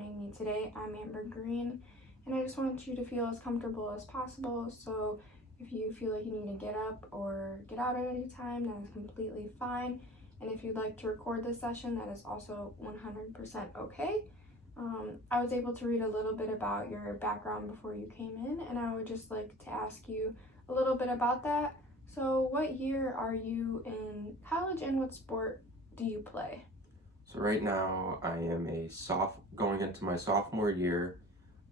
joining me today. I'm Amber Green, and I just want you to feel as comfortable as possible. So if you feel like you need to get up or get out at any time, that is completely fine. And if you'd like to record this session, that is also 100% okay. I was able to read a little bit about your background before you came in, and I would just like to ask you a little bit about that. So what year are you in college and what sport do you play? So right now I am going into my sophomore year.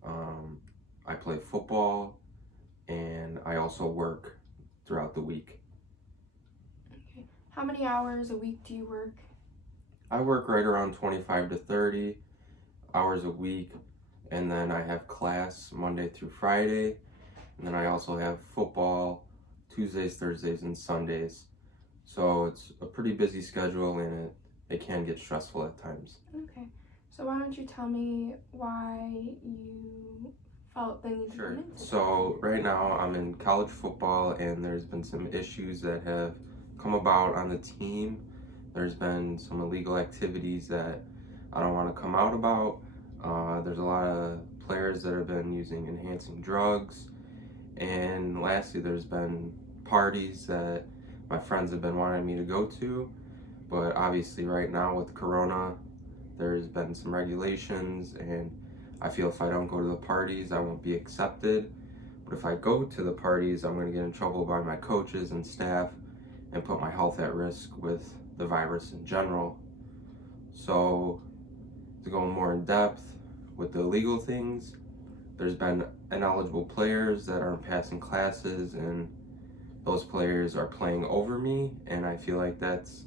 I play football and I also work throughout the week. Okay. How many hours a week do you work? I work right around 25 to 30 hours a week, and then I have class Monday through Friday, and then I also have football Tuesdays, Thursdays, and Sundays. So it's a pretty busy schedule, and it can get stressful at times. Okay. So why don't you tell me why you felt the need to Sure. come into So right now I'm in college football, and there's been some issues that have come about on the team. There's been some illegal activities that I don't want to come out about. There's a lot of players that have been using enhancing drugs, and lastly, there's been parties that my friends have been wanting me to go to. But obviously, right now with Corona, there's been some regulations, and I feel if I don't go to the parties, I won't be accepted. But if I go to the parties, I'm going to get in trouble by my coaches and staff and put my health at risk with the virus in general. So, to go more in depth with the illegal things, there's been ineligible players that aren't passing classes, and those players are playing over me, and I feel like that's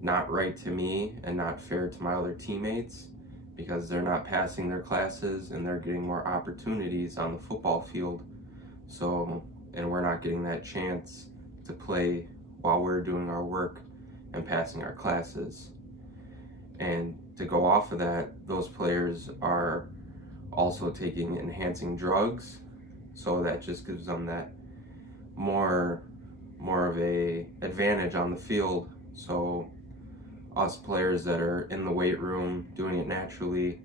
not right to me and not fair to my other teammates because they're not passing their classes and they're getting more opportunities on the football field. So, and we're not getting that chance to play while we're doing our work and passing our classes. And to go off of that, those players are also taking enhancing drugs, so that just gives them that more of a advantage on the field. So us players that are in the weight room doing it naturally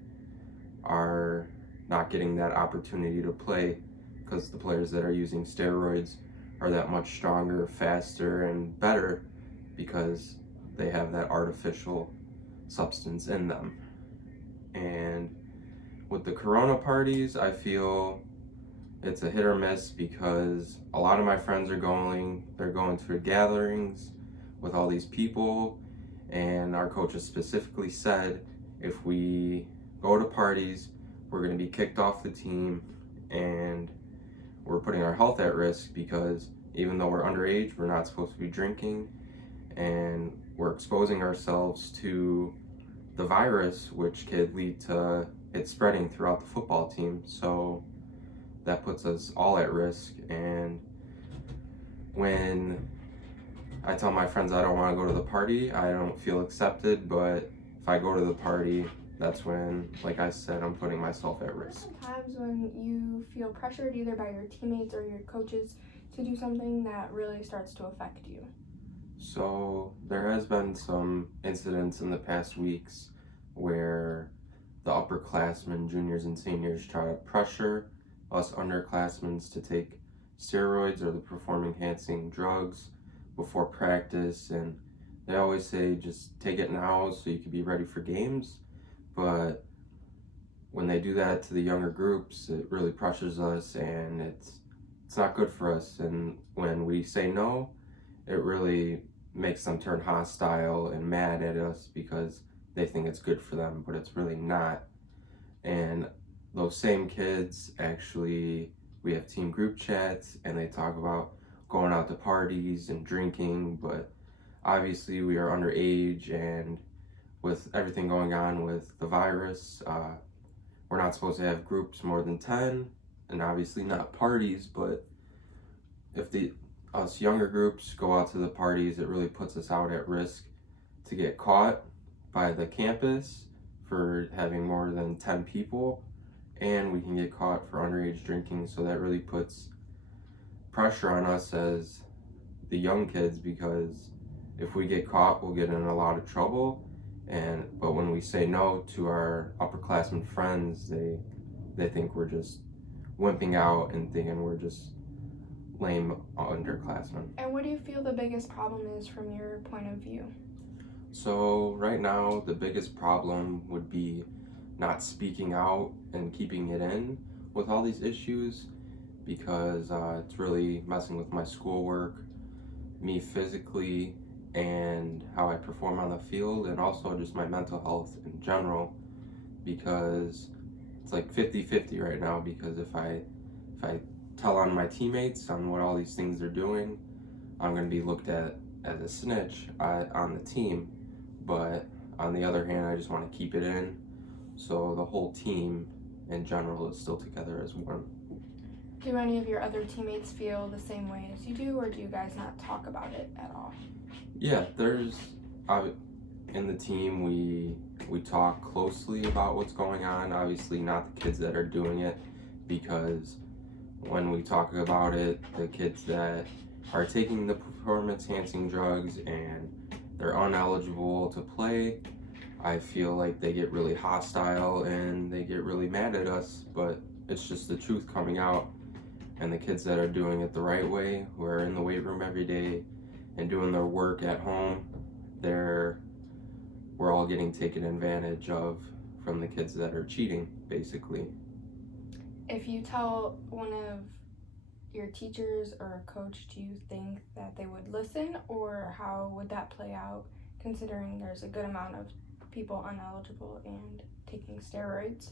are not getting that opportunity to play because the players that are using steroids are that much stronger, faster, and better because they have that artificial substance in them. And with the Corona parties, I feel it's a hit or miss because a lot of my friends they're going to gatherings with all these people, and our coaches specifically said if we go to parties, we're going to be kicked off the team, and we're putting our health at risk because even though we're underage, we're not supposed to be drinking, and we're exposing ourselves to the virus, which could lead to it spreading throughout the football team. So that puts us all at risk. And when I tell my friends I don't want to go to the party, I don't feel accepted, but if I go to the party, that's when, like I said, I'm putting myself at risk. Sometimes when you feel pressured either by your teammates or your coaches to do something that really starts to affect you? So there has been some incidents in the past weeks where the upperclassmen, juniors and seniors, try to pressure us underclassmen to take steroids or the perform enhancing drugs before practice, and they always say just take it now so you can be ready for games. But when they do that to the younger groups, it really pressures us, and it's not good for us. And when we say no, it really makes them turn hostile and mad at us because they think it's good for them, but it's really not. And those same kids actually, we have team group chats and they talk about going out to parties and drinking, but obviously we are underage, and with everything going on with the virus, we're not supposed to have groups more than 10, and obviously not parties. But if us younger groups go out to the parties, it really puts us out at risk to get caught by the campus for having more than 10 people, and we can get caught for underage drinking. So that really puts pressure on us as the young kids, because if we get caught, we'll get in a lot of trouble, But when we say no to our upperclassmen friends, they think we're just wimping out and thinking we're just lame underclassmen. And what do you feel the biggest problem is from your point of view? So right now, the biggest problem would be not speaking out and keeping it in with all these issues, because it's really messing with my schoolwork, me physically, and how I perform on the field, and also just my mental health in general, because it's like 50-50 right now. Because if I tell on my teammates on what all these things they're doing, I'm going to be looked at as a snitch on the team. But on the other hand, I just want to keep it in, so the whole team in general is still together as one. Do any of your other teammates feel the same way as you do, or do you guys not talk about it at all? Yeah, in the team we talk closely about what's going on. Obviously, not the kids that are doing it, because when we talk about it, the kids that are taking the performance enhancing drugs and they're ineligible to play, I feel like they get really hostile and they get really mad at us, but it's just the truth coming out. And the kids that are doing it the right way, who are in the weight room every day and doing their work at home, we're all getting taken advantage of from the kids that are cheating, basically. If you tell one of your teachers or a coach, do you think that they would listen, or how would that play out, considering there's a good amount of people ineligible and taking steroids?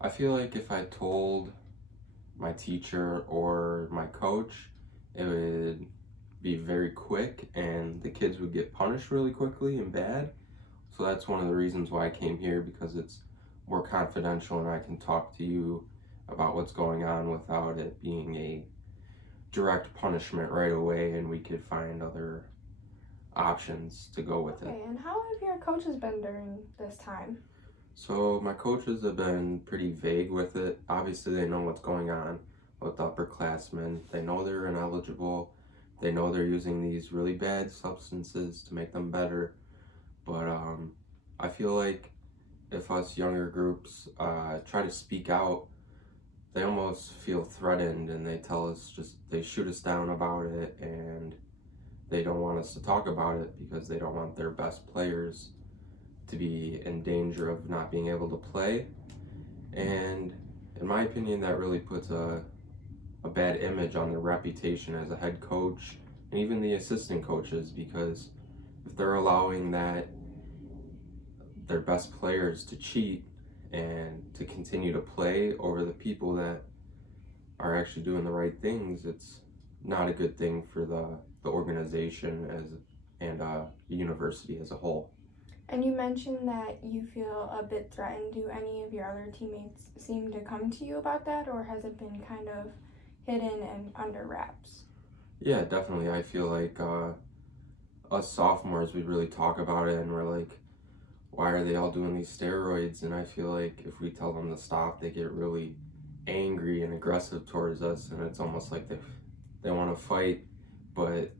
I feel like if I told my teacher or my coach, it would be very quick and the kids would get punished really quickly and bad. So that's one of the reasons why I came here, because it's more confidential and I can talk to you about what's going on without it being a direct punishment right away, and we could find other options to go with it. Okay, and how have your coaches been during this time? So my coaches have been pretty vague with it. Obviously, they know what's going on with upperclassmen. They know they're ineligible. They know they're using these really bad substances to make them better. But I feel like if us younger groups try to speak out, they almost feel threatened and they tell us they shoot us down about it, and they don't want us to talk about it because they don't want their best players to be in danger of not being able to play. And in my opinion, that really puts a bad image on their reputation as a head coach and even the assistant coaches, because if they're allowing their best players to cheat and to continue to play over the people that are actually doing the right things, it's not a good thing for the organization and the university as a whole. And you mentioned that you feel a bit threatened. Do any of your other teammates seem to come to you about that, or has it been kind of hidden and under wraps? Yeah, definitely. I feel like us sophomores, we really talk about it and we're like, why are they all doing these steroids? And I feel like if we tell them to stop, they get really angry and aggressive towards us, and it's almost like they want to fight. But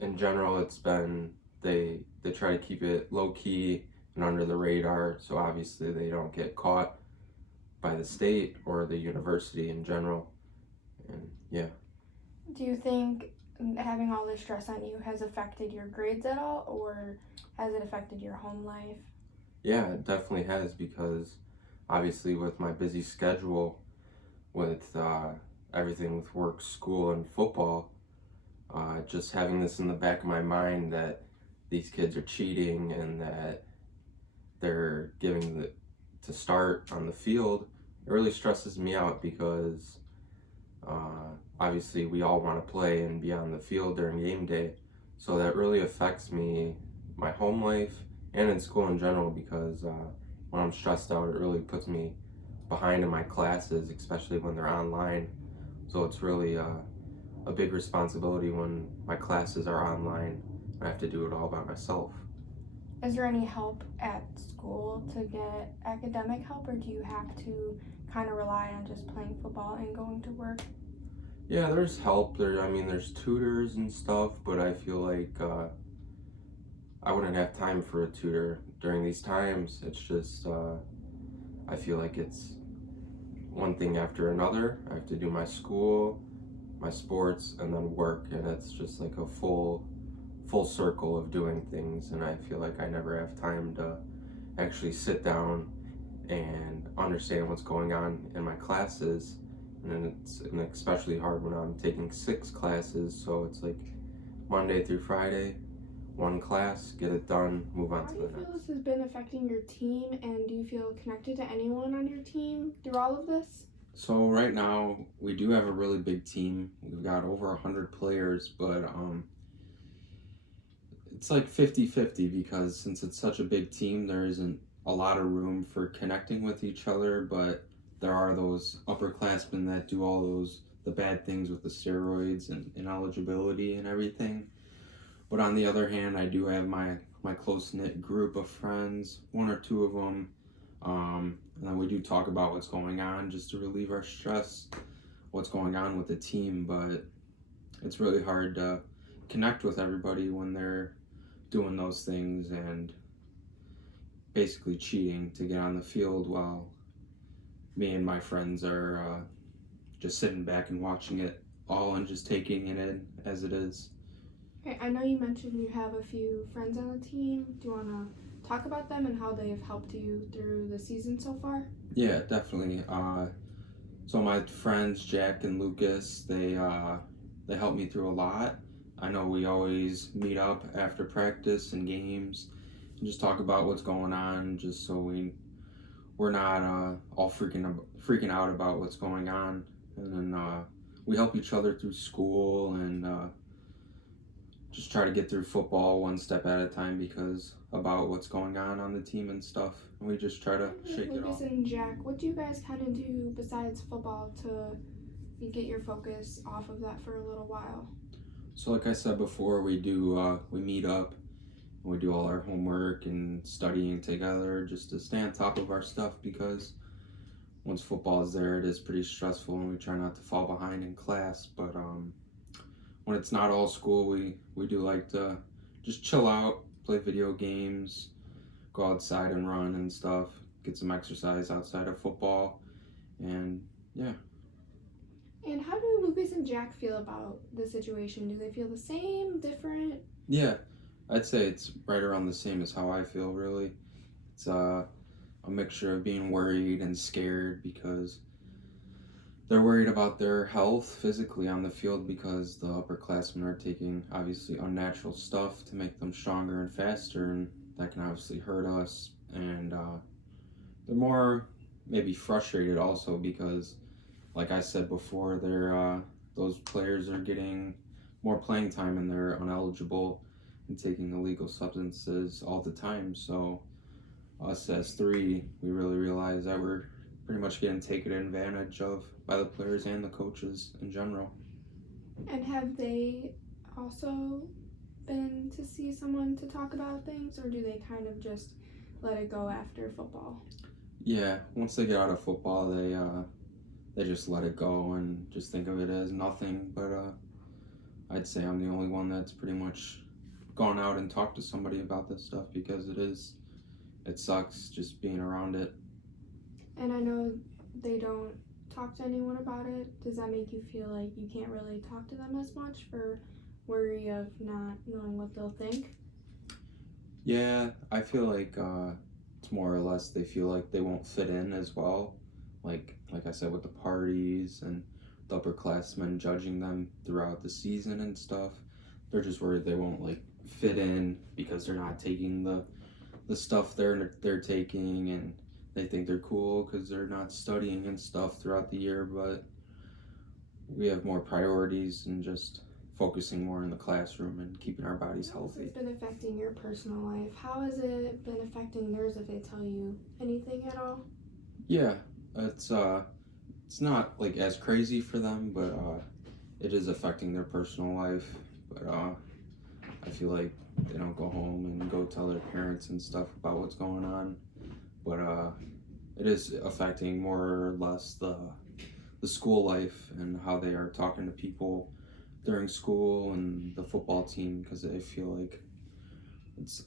in general, it's been they try to keep it low key and under the radar, so obviously they don't get caught by the state or the university in general. And yeah. Do you think having all this stress on you has affected your grades at all, or has it affected your home life? Yeah, it definitely has, because obviously with my busy schedule, with everything with work, school, and football, just having this in the back of my mind that these kids are cheating and that they're giving to start on the field, it really stresses me out, because obviously we all want to play and be on the field during game day. So that really affects me, my home life, and in school in general, because when I'm stressed out, it really puts me behind in my classes, especially when they're online. So it's really a big responsibility when my classes are online and I have to do it all by myself. Is there any help at school to get academic help, or do you have to kind of rely on just playing football and going to work? Yeah, there's help. There's tutors and stuff, but I feel like I wouldn't have time for a tutor during these times. It's just, I feel like it's one thing after another. I have to do my school, my sports, and then work, and it's just like a full circle of doing things, and I feel like I never have time to actually sit down and understand what's going on in my classes. And then it's and especially hard when I'm taking 6 classes, so it's like Monday through Friday, one class, get it done, move on How to do the you feel next. this has been affecting your team, and do you feel connected to anyone on your team through all of this? So right now we do have a really big team. We've got over 100 players, but it's like 50-50 because since it's such a big team, there isn't a lot of room for connecting with each other, but there are those upperclassmen that do all the bad things with the steroids and ineligibility and everything. But on the other hand, I do have my close-knit group of friends, one or two of them, and then we do talk about what's going on just to relieve our stress, what's going on with the team, but it's really hard to connect with everybody when they're doing those things and basically cheating to get on the field while me and my friends are just sitting back and watching it all and just taking it in as it is. Okay, I know you mentioned you have a few friends on the team. Do you want to talk about them and how they've helped you through the season so far? Yeah, definitely. So my friends Jack and Lucas, they help me through a lot. I know we always meet up after practice and games and just talk about what's going on, just so we're not all freaking out about what's going on. And then we help each other through school and just try to get through football one step at a time because about what's going on the team and stuff. And we just try to shake it Lucas off. and Jack, what do you guys kind of do besides football to get your focus off of that for a little while? So like I said before, we meet up and we do all our homework and studying together just to stay on top of our stuff because once football is there, it is pretty stressful and we try not to fall behind in class. But when it's not all school, we do like to just chill out, play video games, go outside and run and stuff, get some exercise outside of football, and yeah. And how do Lucas and Jack feel about the situation? Do they feel the same, different? Yeah, I'd say it's right around the same as how I feel, really. It's a mixture of being worried and scared because they're worried about their health physically on the field because the upperclassmen are taking obviously unnatural stuff to make them stronger and faster, and that can obviously hurt us. And they're more maybe frustrated also because, like I said before, those players are getting more playing time and they're ineligible and taking illegal substances all the time. So us as three, we really realize that we're pretty much getting taken advantage of by the players and the coaches in general. And have they also been to see someone to talk about things, or do they kind of just let it go after football? Yeah, once they get out of football, they just let it go and just think of it as nothing. But I'd say I'm the only one that's pretty much gone out and talked to somebody about this stuff because it sucks just being around it. And I know they don't talk to anyone about it. Does that make you feel like you can't really talk to them as much for worry of not knowing what they'll think? Yeah, I feel like it's more or less they feel like they won't fit in as well. Like I said, with the parties and the upperclassmen judging them throughout the season and stuff, they're just worried they won't like fit in because they're not taking the stuff they're taking, and they think they're cool because they're not studying and stuff throughout the year. But we have more priorities and just focusing more in the classroom and keeping our bodies healthy. It's been affecting your personal life. How has it been affecting theirs, if they tell you anything at all? Yeah, it's not like as crazy for them, but it is affecting their personal life. But I feel like they don't go home and go tell their parents and stuff about what's going on. But it is affecting more or less the school life and how they are talking to people during school and the football team because they feel like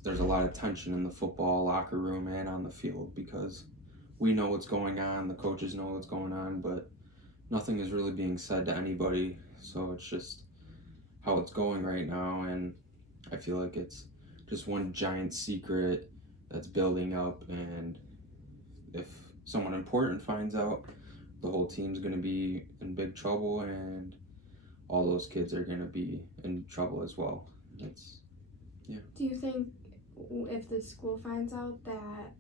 there's a lot of tension in the football locker room and on the field because we know what's going on, the coaches know what's going on, but nothing is really being said to anybody. So it's just how it's going right now, and I feel like it's just one giant secret that's building up, and if someone important finds out, the whole team's going to be in big trouble, and all those kids are going to be in trouble as well. It's Do you think if the school finds out that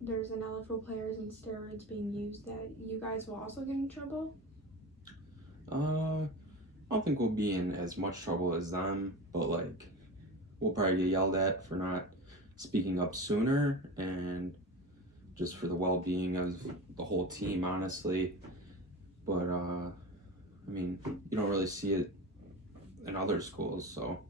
there's ineligible players and steroids being used, that you guys will also get in trouble? I don't think we'll be in as much trouble as them, but like we'll probably get yelled at for not speaking up sooner, and just for the well-being of the whole team, honestly. But I mean, you don't really see it in other schools, so